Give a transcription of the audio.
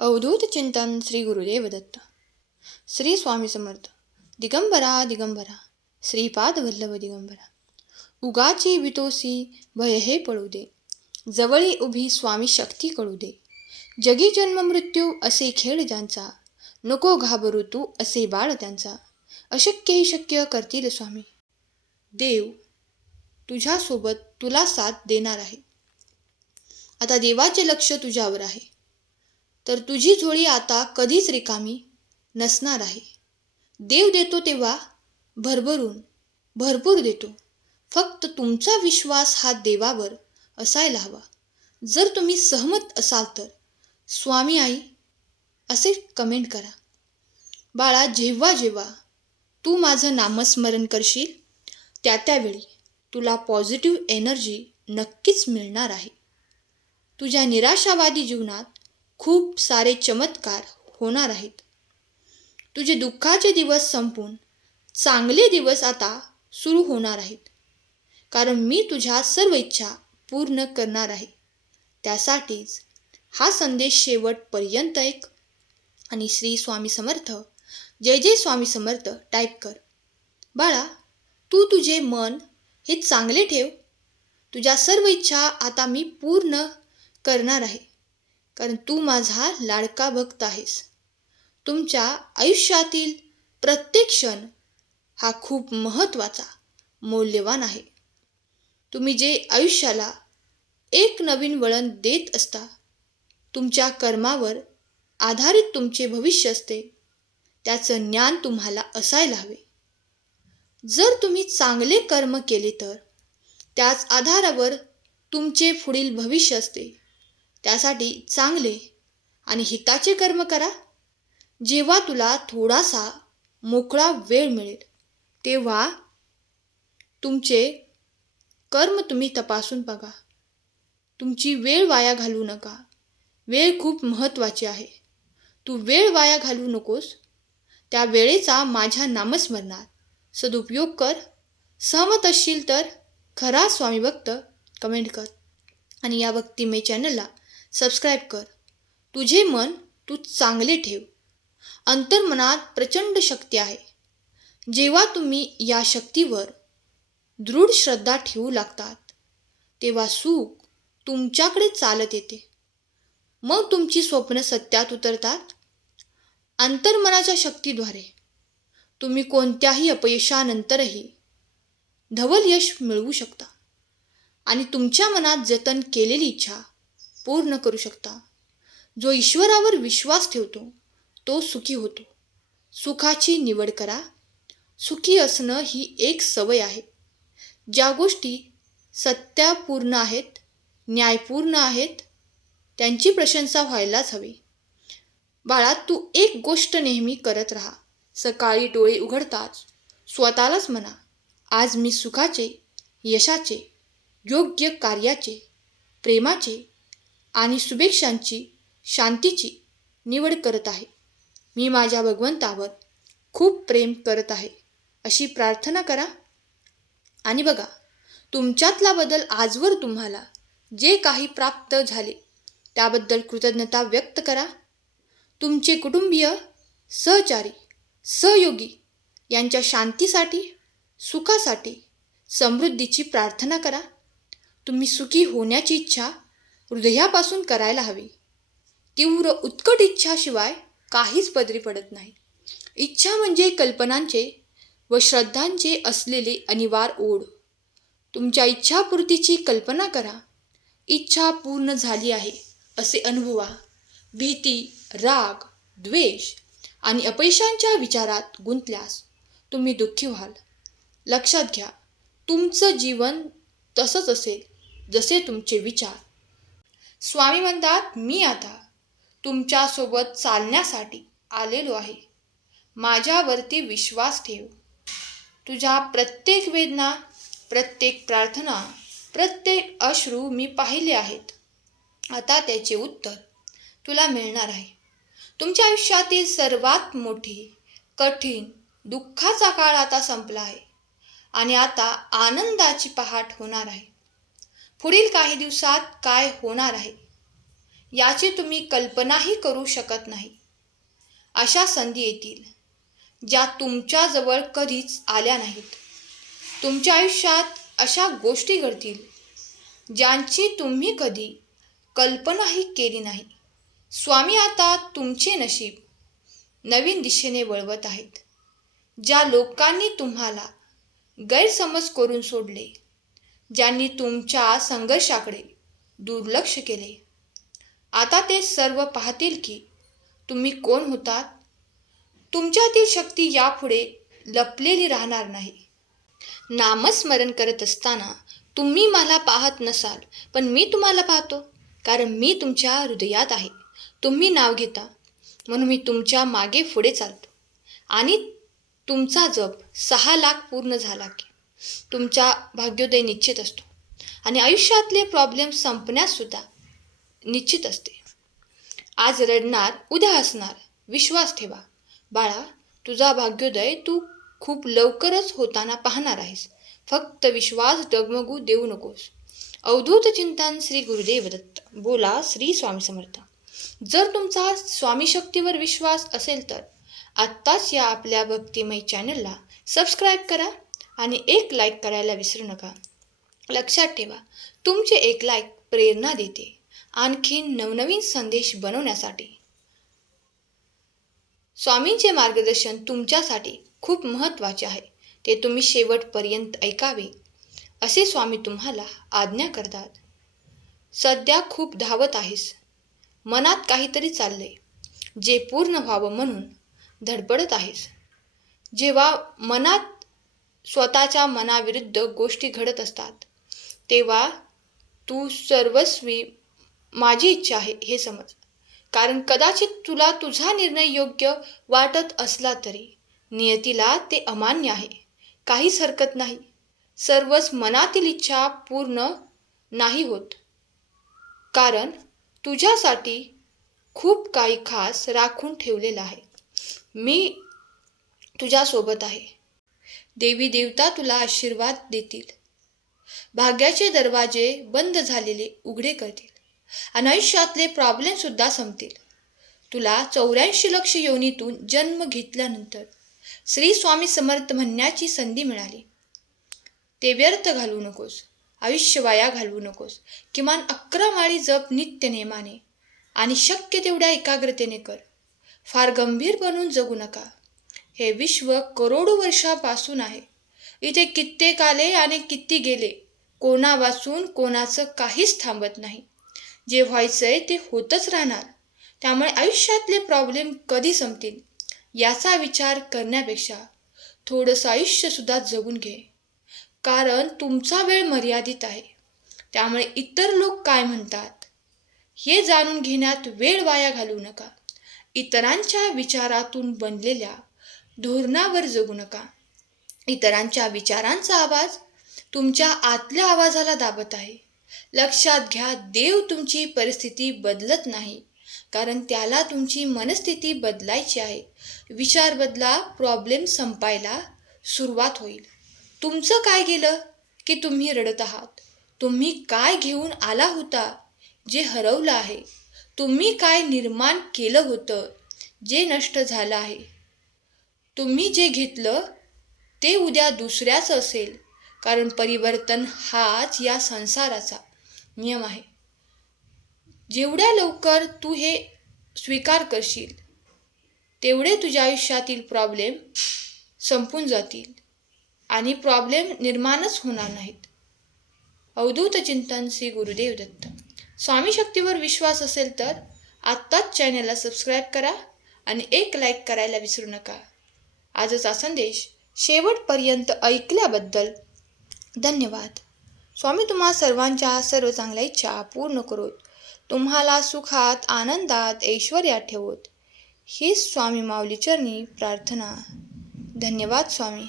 अवधूत चिंतन श्री गुरुदेव दत्त. श्री स्वामी समर्थ. दिगंबरा दिगंबरा श्रीपाद वल्लभ दिगंबरा. उगाची वितोसी भय हे पळू दे, जवळी उभी स्वामी शक्ती कळू दे. जगी जन्म मृत्यू असे खेळ ज्यांचा, नको घाबरू तू असे बाळ त्यांचा. अशक्य ही शक्य करतील स्वामी. देव तुझ्यासोबत तुला साथ देणार आहे. आता देवाचे लक्ष तुझ्यावर आहे, तर तुझी झोळी आता कधीच रिकामी नसणार आहे. देव देतो तेव्हा भरभरून भरपूर देतो. फक्त तुमचा विश्वास हा देवावर असायला हवा. जर तुम्ही सहमत असाल तर स्वामी आई असे कमेंट करा. बाळा, जेव्हा जेव्हा तू माझं नामस्मरण करशील त्यावेळी तुला पॉझिटिव्ह एनर्जी नक्कीच मिळणार आहे. तुझ्या निराशावादी जीवनात खूप सारे चमत्कार होणार आहेत. तुझे दुःखाचे दिवस संपून चांगले दिवस आता सुरू होणार आहेत. कारण मी तुझ्या सर्व इच्छा पूर्ण करणार आहे. त्यासाठीच हा संदेश शेवटपर्यंत ऐक आणि श्री स्वामी समर्थ, जय जय स्वामी समर्थ टाईप कर. बाळा, तू तुझे मन हे चांगले ठेव. तुझ्या सर्व इच्छा आता मी पूर्ण करणार आहे. कारण तू माझा लाडका भक्त आहेस. तुमच्या आयुष्यातील प्रत्येक क्षण हा खूप महत्त्वाचा, मौल्यवान आहे. तुम्ही जे आयुष्याला एक नवीन वळण देत असता, तुमच्या कर्मावर आधारित तुमचे भविष्य असते, त्याचं ज्ञान तुम्हाला असायला हवे. जर तुम्ही चांगले कर्म केले तर त्याच आधारावर तुमचे पुढील भविष्य असते. त्यासाठी चांगले आणि हिताचे कर्म करा. जेव्हा तुला थोडासा मोकळा वेळ मिळेल तेव्हा तुमचे कर्म तुम्ही तपासून बघा. तुमची वेळ वाया घालवू नका. वेळ खूप महत्त्वाची आहे. तू वेळ वाया घालवू नकोस. त्या वेळेचा माझ्या नामस्मरणात सदुपयोग कर. सहमत असशील तर खरा स्वामी भक्त कमेंट कर आणि या भक्तिमय चॅनलला सबस्क्राईब कर. तुझे मन तू चांगले ठेव. अंतर्मनात प्रचंड शक्ती आहे. जेव्हा तुम्ही या शक्तीवर दृढ श्रद्धा ठेवू लागतात तेव्हा सुख तुमच्याकडे चालत येते. मग तुमची स्वप्न सत्यात उतरतात. अंतर्मनाच्या शक्तीद्वारे तुम्ही कोणत्याही अपयशानंतरही धवल यश मिळवू शकता आणि तुमच्या मनात जतन केलेली इच्छा पूर्ण करू शकता. जो ईश्वरावर विश्वास ठेवतो तो सुखी होतो. सुखाची निवड करा. सुखी असणं ही एक सवय आहे. ज्या गोष्टी सत्यापूर्ण आहेत, न्यायपूर्ण आहेत, त्यांची प्रशंसा व्हायलाच हवी. बाळा, तू एक गोष्ट नेहमी करत राहा. सकाळी डोळे उघडताच स्वतःलाच म्हणा, आज मी सुखाचे, यशाचे, योग्य कार्याचे, प्रेमाचे आणि शुभेच्छांची, शांतीची निवड करत आहे. मी माझ्या भगवंतावर खूप प्रेम करत आहे अशी प्रार्थना करा. आणि बघा, तुमच्यातला बदल आजवर तुम्हाला जे काही प्राप्त झाले त्याबद्दल कृतज्ञता व्यक्त करा. तुमचे कुटुंबीय, सहचारी, सहयोगी यांच्या शांतीसाठी, सुखासाठी, समृद्धीची प्रार्थना करा. तुम्ही सुखी होण्याची इच्छा हृदयापासून करायला हवी. तीव्र उत्कट इच्छाशिवाय काहीच पदरी पडत नाही. इच्छा म्हणजे कल्पनांचे व श्रद्धांचे असलेले अनिवार्य ओढ. तुमच्या इच्छापूर्तीची कल्पना करा. इच्छा पूर्ण झाली आहे असे अनुभवा. भीती, राग, द्वेष आणि अपयशांच्या विचारात गुंतल्यास तुम्ही दुःखी व्हाल. लक्षात घ्या, तुमचं जीवन तसंच असेल जसे तुमचे विचार. स्वामी म्हणतात, मी आता तुमच्यासोबत चालण्यासाठी आलेलो आहे. माझ्यावरती विश्वास ठेव. तुझ्या प्रत्येक वेदना, प्रत्येक प्रार्थना, प्रत्येक अश्रू मी पाहिले आहेत. आता त्याचे उत्तर तुला मिळणार आहे. तुमच्या आयुष्यातील सर्वात मोठी, कठीण, दुःखाचा काळ आता संपला आहे आणि आता आनंदाची पहाट होणार आहे. पुढील काही दिवसात काय होणार आहे याची तुम्ही कल्पनाही करू शकत नाही. अशा संधी येतील ज्या तुमच्याजवळ कधीच आल्या नाहीत. तुमच्या आयुष्यात अशा गोष्टी घडतील ज्यांची तुम्ही कधी कल्पनाही केली नाही. स्वामी आता तुमचे नशीब नवीन दिशेने वळवत आहेत. ज्या लोकांनी तुम्हाला गैरसमज करून सोडले, ज्यांनी तुमच्या संघर्षाकडे दुर्लक्ष केले, आता ते सर्व पाहतील की तुम्ही कोण होतात. तुमच्यातील शक्ती यापुढे लपलेली राहणार नाही. नामस्मरण करत असताना तुम्ही मला पाहत नसाल, पण मी तुम्हाला पाहतो, कारण मी तुमच्या हृदयात आहे. तुम्ही नाव घेता म्हणून मी तुमच्या मागे पुढे चालतो. आणि तुमचा जप 6 लाख पूर्ण झाला की तुमचा भाग्योदय निश्चित असतो आणि आयुष्यातले प्रॉब्लेम संपण्याससुद्धा निश्चित असते. आज रडणार, उद्या हसणार. विश्वास ठेवा बाळा, तुझा भाग्योदय तू खूप लवकरच होताना पाहणार आहेस. फक्त विश्वास डगमगू देऊ नकोस. अवधूत चिंतन श्री गुरुदेव दत्त. बोला श्री स्वामी समर्थ. जर तुमचा स्वामी शक्तीवर विश्वास असेल तर आत्ताच या आपल्या भक्तिमय चॅनलला सबस्क्राईब करा आणि एक लाईक करायला विसरू नका. लक्षात ठेवा, तुमचे एक लाईक प्रेरणा देते आणखीन नवनवीन संदेश बनवण्यासाठी. स्वामींचे मार्गदर्शन तुमच्यासाठी खूप महत्त्वाचे आहे. ते तुम्ही शेवटपर्यंत ऐकावे असे स्वामी तुम्हाला आज्ञा करतात. सध्या खूप धावत आहेस. मनात काहीतरी चाललंय जे पूर्ण व्हावं म्हणून धडपडत आहेस. जेव्हा मनात स्वतःच्या मनाविरुद्ध गोष्टी घडत असतात तेव्हा तू सर्वस्वी माझी इच्छा आहे हे समज. कारण कदाचित तुला तुझा निर्णय योग्य वाटत असला तरी नियतीला ते अमान्य आहे. काहीच हरकत नाही. सर्वच मनातील इच्छा पूर्ण नाही होत, कारण तुझ्यासाठी खूप काही खास राखून ठेवलेलं आहे. मी तुझ्यासोबत आहे. देवी देवता तुला आशीर्वाद देतील. भाग्याचे दरवाजे बंद झालेले उघडे करतील आणि आयुष्यातले प्रॉब्लेमसुद्धा संपतील. तुला 84 लक्ष योनीतून जन्म घेतल्यानंतर श्री स्वामी समर्थ म्हणण्याची संधी मिळाली. ते व्यर्थ घालवू नकोस. आयुष्य वाया घालवू नकोस. किमान 11 माळी जप नित्य नेमाने आणि शक्य तेवढ्या एकाग्रतेने कर. फार गंभीर बनून जगू नका. हे विश्व करोडो वर्षापासून आहे. इथे कित्येक आले आणि किती गेले. कोणा वाचून कोणाचं काहीच थांबत नाही. जे व्हायचंय ते होतच राहणार. त्यामुळे आयुष्यातले प्रॉब्लेम कधी संपतील याचा विचार करण्यापेक्षा थोडंसं आयुष्यसुद्धा जगून घे. कारण तुमचा वेळ मर्यादित आहे. त्यामुळे इतर लोक काय म्हणतात हे जाणून घेण्यात वेळ वाया घालवू नका. इतरांच्या विचारातून बनलेल्या धोरणावर जगू नका. इतरांच्या विचारांचा आवाज तुमच्या आतल्या आवाजाला दाबत आहे. लक्षात घ्या, देव तुमची परिस्थिती बदलत नाही, कारण त्याला तुमची मनस्थिती बदलायची आहे. विचार बदला, प्रॉब्लेम संपायला सुरुवात होईल. तुमचं काय गेलं की तुम्ही रडत आहात? तुम्ही काय घेऊन आला होता जे हरवलं आहे? तुम्ही काय निर्माण केलं होतं जे नष्ट झालं आहे? तुम्ही जे घेतलं ते उद्या दुसऱ्याचं असेल, कारण परिवर्तन हाच या संसाराचा नियम आहे. जेवढ्या लवकर तू हे स्वीकार करशील तेवढे तुझ्या आयुष्यातील प्रॉब्लेम संपून जातील आणि प्रॉब्लेम निर्माणच होणार नाहीत. अवधूत चिंतन श्री गुरुदेव दत्त. स्वामी शक्तीवर विश्वास असेल तर आत्ताच चॅनलला सबस्क्राईब करा आणि एक लाईक करायला विसरू नका. आजचा संदेश शेवटपर्यंत ऐकल्याबद्दल धन्यवाद. स्वामी तुम्हा सर्वांच्या सर्व चांगल्या इच्छा पूर्ण करोत. तुम्हाला सुखात, आनंदात, ऐश्वर्यात ठेवोत. ही स्वामी माऊली चरणी प्रार्थना. धन्यवाद स्वामी.